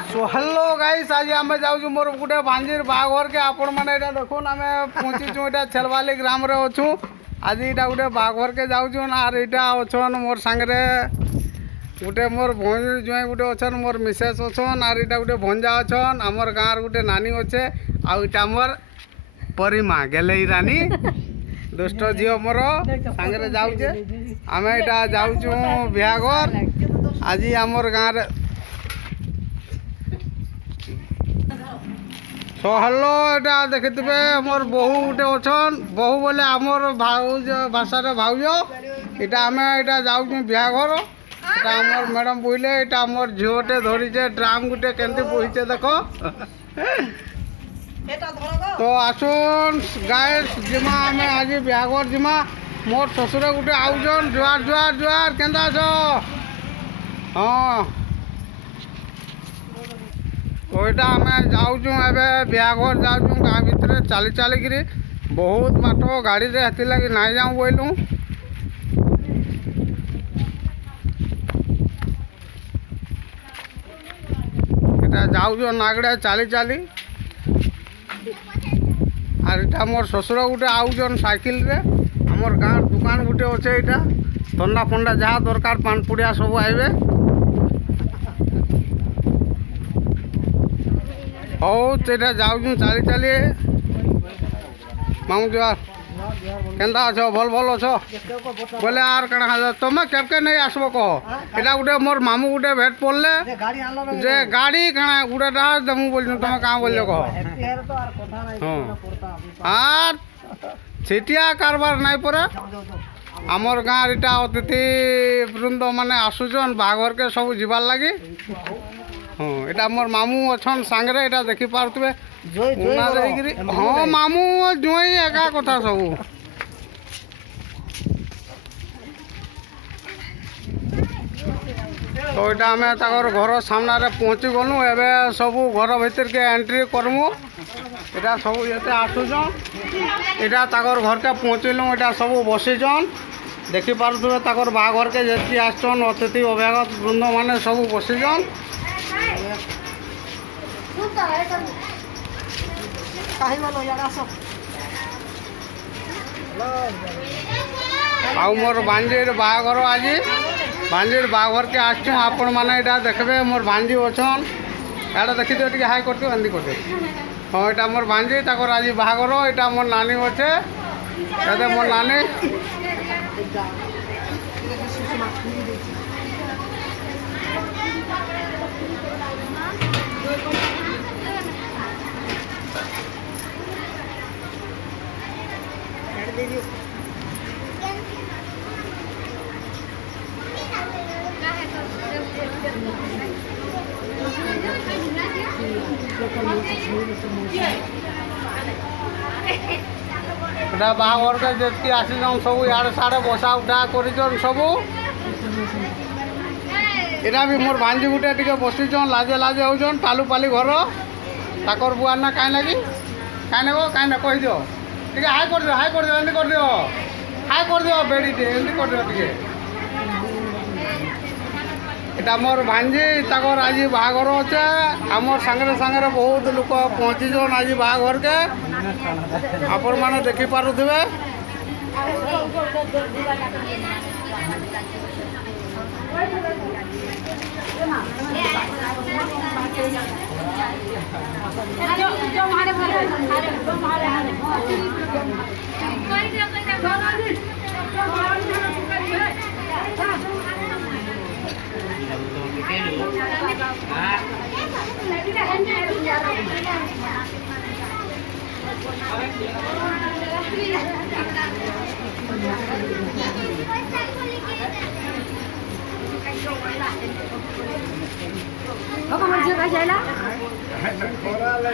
So hello guys आज आम जाऊँ मोर गोटे भांजीर बाघर के आपण मैंने देखुन आम पहुँचीचु यहाँ छेलवाली ग्राम रे अच्छु आज यहाँ गोटे बाघर के जाऊँ आर यहाँ अच्छन मोर सांगे गोटे मोर भौजी जुआई गोटे अच्छन मोर मिसेस अच्छन आर यहाँ गोटे भंजा अच्छन आमर गाँव गोटे नानी अच्छे आटा मोर परिमा गेले रानी दुष्ट झील मोर सांगे जाऊे आम यहाँ जाऊँ बिहाघर आज आमर गाँव सो हेलो यहाँ देखिथे मोर बहु गोटे अच्छन बहु बोले आमर भाउज भाषा भाउज यहाँ आम यहाँ जाऊँ बिहाघर यहाँ आमर मैडम बुझले यहाँ आमर झीलटे धरीचे ड्राम गोटे केमती बोहीचे देख तो आसुन गाइस जिमा आम आज बिहाघर जिमा मोर ससुर गोटे आउजन जुआर जुआर जुआर केन्ता अछ हाँ तो यहाँ आम जाऊँ बिहाघर जाऊँ गाँ भितर चली चलिकी बहुत बाट गाड़ी रे हेती लगी नहीं जाऊँ बोलूँ यहाँ जाऊँ नागड़े चली चली आर इटा मोर ससुर गोटे आउजन साइकिल रे आमर गाँव दुकान गोटे अच्छे यहाँ थंडा फंडा जहाँ दरकार पान पुड़िया सब आइबे हौ तो जाऊँ चली चली मामू जुआर केन्ता अछ भल भल अछ बोले आर कण तुम केबके नहीं आसब कह यहाँ गोटे मोर मामू गोटे भेट पड़ले जे गाड़ी कण गोटे देमु बोल तुम कहाँ बोल कह हाँ आर छिटिया कारबार नहीं पड़े आमर गाँव यहाँ अतिथि वृंद माने आसुचन बाघर के सब जीवार लगी हाँ यहाँ मोर मामू अच्छन सांगे यहाँ देखी पारे हाँ मामू जुई एका कथा सब तो यहाँ आम घर सामने पहुँची गलु एवं सब घर भीतर के एंट्री करमु यहाँ सब ये आसुचन यहाँ घर के पहुँचलु यहाँ सब बसीचन देखी पारे बाघर के जी आसन अतिथि अभ्यागत वृंद मैंने सब बसीचन आउ मोर भांजीर बाघर आज भांजीर बाघर के आसचु आपण मैंने यहाँ देखबे मोर भांजी अच्छन यहाँ देखी दियो टे हाई कर हिंदी कर हाँ यहाँ मोर भांजी तक आज बाघर यहाँ मोर नानी अच्छे ये मोर नानी बाहर के जी आसी सब इे साढ़े बसा उठा कर सब यहाँ भी मोर भांजी गुटे टे बसीचन लाजे लाजे होचन पालू पाली घर ताकर बुआर ना कहीं लगी कहीं ना कहीं ना कह दियो टे हाई कर दियो हाई कर दियो एमती कर दियो हाई कर दियो बेड़ी टे एमती कर दियो टे यहाँ मोर भांजी ताकर आज बाघर अच्छे आमर सांगे सांगे बहुत लोक पहुँचीचन आज बाघर के आपण मैंने देखी पारुथिबे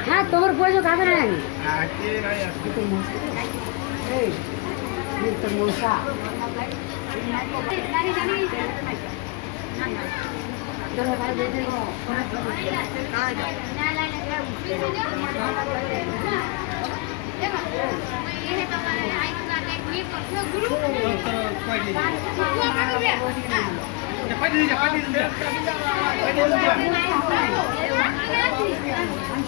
हाँ तुम्हारे पुआ जो कहाँ बनाया Jangan তো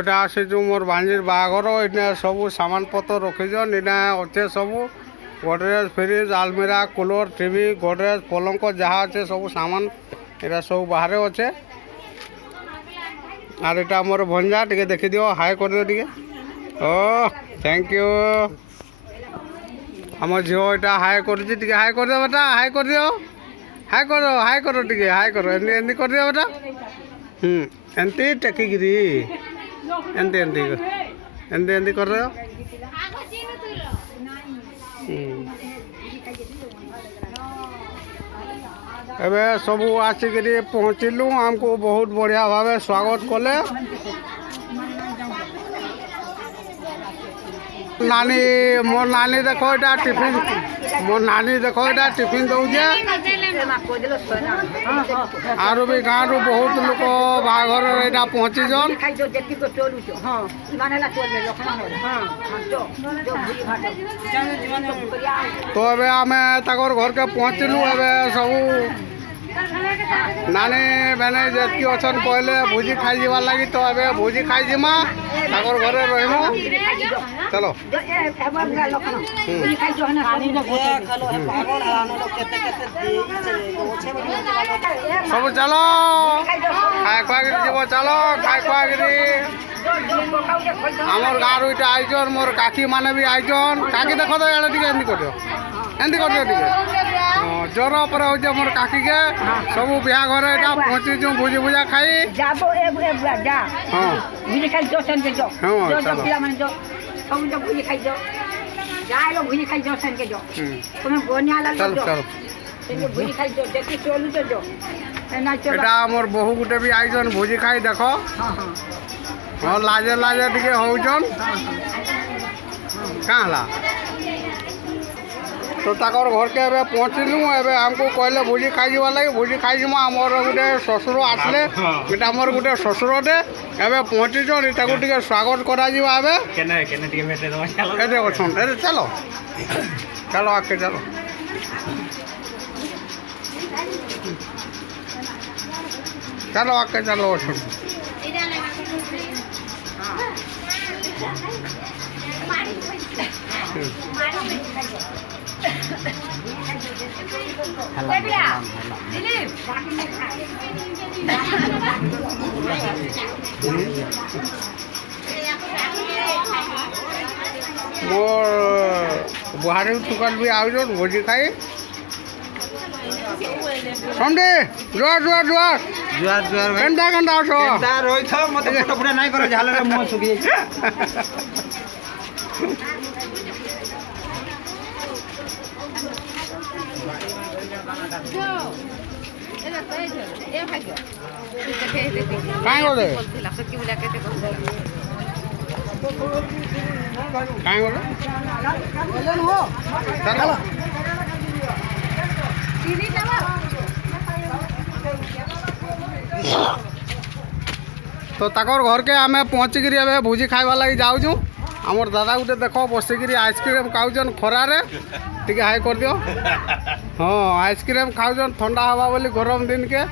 এটা আসিছু মোর ভাঞ্জির বাহাঘর এটা সবু সামানপত্র রখিছন এটা অছে সবু গডরেজ ফ্রিজ আলমিরা কুলর টিভি গডরেজ পলঙ্ক যাহা আছে সবু সামান এটা সব বাহারে অছে। আর এটা আমার ভঞ্জা টিকে দেখি দিও হাই করে দিও টিকে। ও থ্যাংক ইউ। আমার ঝিও এটা হাই করেছি টিকে হাই করে দিও বেটা হাই করে দিও হাই করো টিকে হাই করো এমনি এমনি করে দিও বেটা। এমতি টেকিকিরি এমতি এমতি এমতি এমতি করে দিও। এবে সবু আসিকি পৌঁছিলু আমকু বহুত বঢ়িয়া ভাবে স্বাগত কলে। নানি মোর নানি দেখো এটা টিফিন মোর নানি দেখো এটা টিফিন দৌছে। আর বি গাঁরু বহুত লোক বাহাঘর এটা পৌঁছিছন। তো এবে আমি তাকর ঘরকে পৌঁছিলু এবে সবু নানি বেনে যেতকি অছন কহিলে ভোজি খাই যাবার লাগি তো এবে ভোজি খাই জিমা তাকর ঘরে রহিমু। চলো সবু চলো খাই খুয়াগিরি যাব চলো খাই খুয়াগিরি। আমার গাঁর ওইটা আইজন মোর কাকি মানে বি আইজন। কাকি দেখো তো এড়ে টিকে এমনি করিও এমনি করিও টিকে। জ্বর পরে হচ্ছে মোর কাকিকে সবু বিয়া ঘরে এটা পৌঁছিছু ভুজি ভুজা খাই। হ্যাঁ এটা আমার বহু গুটে বি আইজন ভোজি খাই দেখো। হ্যাঁ লাজে লাজে টিকে হউছন কাঁ হলা। তো তাকর ঘরকে এবে পৌঁছিলু এবে আমকু কহিলে ভোজি খাই যাবার লাগে ভোজি খাই যাবো। আমার গোটে শ্বশুর আসলে এটা আমার গোটে শ্বশুরতে এবে পৌঁছিছন তাকে টিকে স্বাগত করা যাবা। এবে এতে অছন এতে চলো চলো আগে চলো। চলো আগে চলো অছন। মোর বুহারি দোকান বি আয়োজন ভোজি খাই। সন্ডে জোয়ার জোয়ার জোয়ার জুয়ার জুয়ার ভাই কেনটা কেনটা আছো তার রইছ মতে ফটো পুরা নাই করে ঝালরে মুহ শুকি যাইছে। কাই গলে কাই গলে চলো। তো তাকর ঘরকে আমি পৌঁছিকি এবে ভোজি খাইবার লাগি যাউছু। আমার দাদা গুটে দেখ বসিকি আইসক্রিম খাউছন খরারে টিকে হাই করে দিও। হ্যাঁ আইসক্রিম খাউছন ঠান্ডা হবা বলি গরম দিনকে।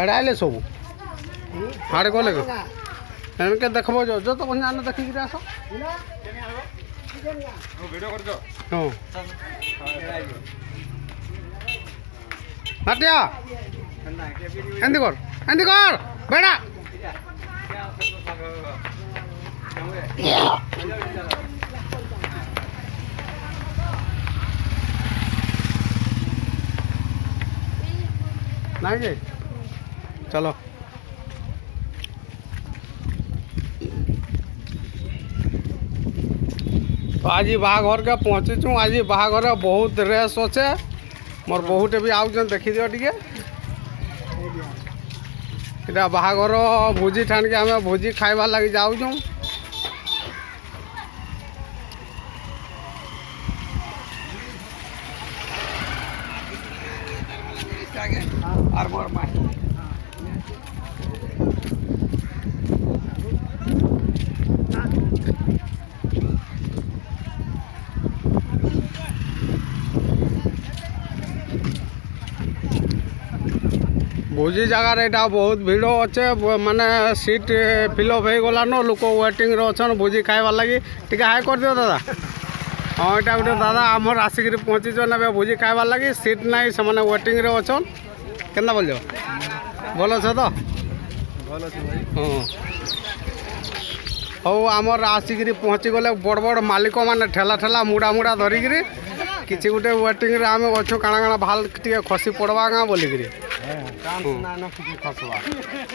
এড়ে আইলে সবু হাড়ে গলে এমকে দেখব যত জান দেখিকি আস। হ্যাঁ হাটিয়া এমনি কর বেড়া। নাই যে চলো। তো আজি বাহাঘরকে পৌঁছিছু। আজি বাহাঘরে বহুত রেস অছে। মোর বহুটে বি আউছন দেখি দিও টিকে। এটা বাহাঘর ভোজি ঠানকে আমি ভোজি খাইবার লাগি যাউছু। भोजी जगार यहाँ बहुत भिड़ अच्छे माने सीट फिलअप हो गलान लोक वेटिंग अच्छन भोजी खाइबार लगी टी हाई कर दियो दादा। हाँ यहाँ गोटे दादा आमर आसिक पहुँची ए भोजी खाइबार लगी सीट ना से वेटिंग अच्छन के बोल भल अछ तो हाँ हौ आमर आसिक पहुँची गले बड़ बड़ मालिक मैंने ठेला ठेला मुड़ा मुड़ा धरिकी किसी गोटे वेटिंग रे आम अच्छु काଣା काଣା भाल टे खसी पड़वा गाँ बोलिकी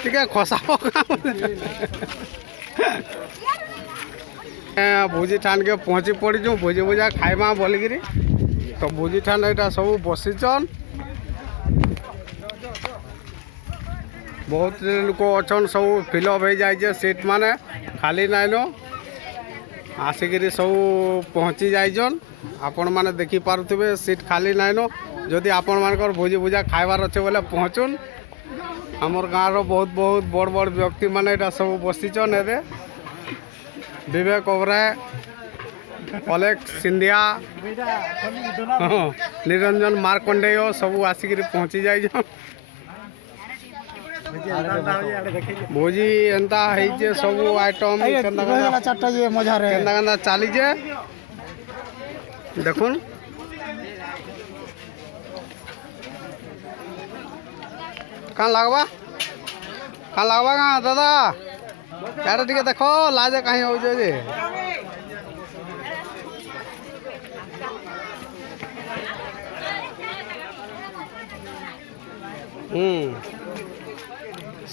टे खसा भोजी ठान के पहुँची पड़ीचु भोजी भुजा खाइबा बोलिकी तो भोजी ठान यहाँ सब बसीचन बहुत लोक अच्छन सब फिलअप हो जाए सीट माने खाली नाइन आसिक सब पहुँची जाइछन आपण मैंने देखी पारुथिबे सीट खाली नाइन जदि आपण मानकर भोजी भुजा खाइबार अच्छे बोले पहुँचुन आमर गाँव बहुत बहुत बड़ बड़ व्यक्ति माने यहाँ सब बसीचन ए विवेक ओबराय अलेक्स सिंधिया निरंजन मार्कंडेय सब आसिक पहुँची जाइछन भोजी एंता है सब आइटम केन्दा चलीजे देखुन कहाँ लगवा कहाँ दादा यार टे देख लाजे कहीं हो जे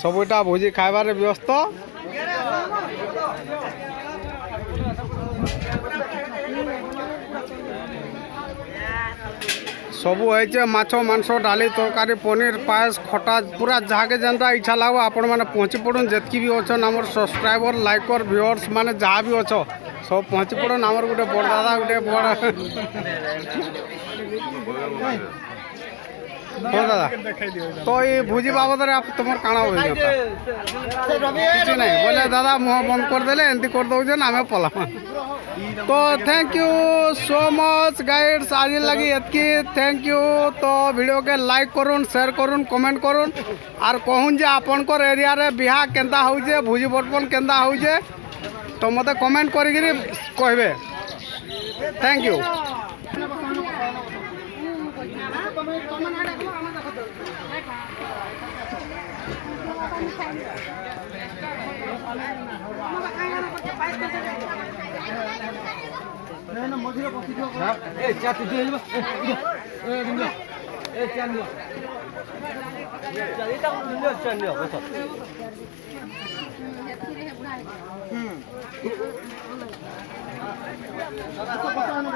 सबुटा भोजी खाइबार व्यस्त सबू है माछ मांस डाली तरकारी पनीर पायस खटा पूरा जहाँ के जनता इच्छा लगे आपण मैंने पहुँची पड़न जितकी भी अच्छन आम सब्सक्राइबर लाइकर व्यूअर्स माने जहाँ भी अच्छ सब पहुँची पड़न आमर गोटे बड़ दादा गोटे बड़ हाँ दादा तो ये भोजी बाबद आप तुम काଣା हो ना बोले दादा मुँह बंद करदे एमती कर दौन आम पला तो thank you so much guides आज लगी एतकी थैंक यू तो वीडियो के लाइक करुन शेयर करुन कमेंट करुन आर कहून जे आपनकर एरिया रे बिहा केंता होजे भोजी बर्पन केंता होजे तो मते कमेंट करिगिरी कहबे थैंक यू